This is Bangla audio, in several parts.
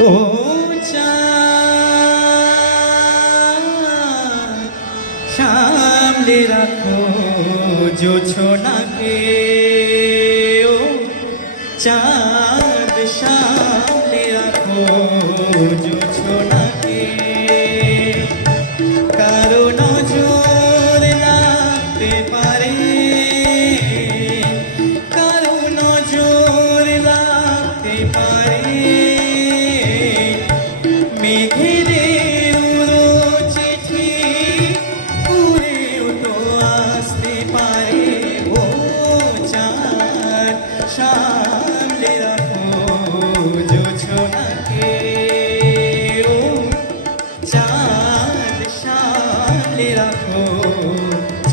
ও সামনে না কে ও চাঁদ সামনে রাখো জোছনাকে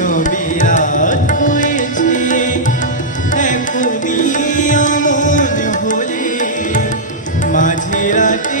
সবই রাত হয়েছে। এখনই আমন হলে মাঝে রাতে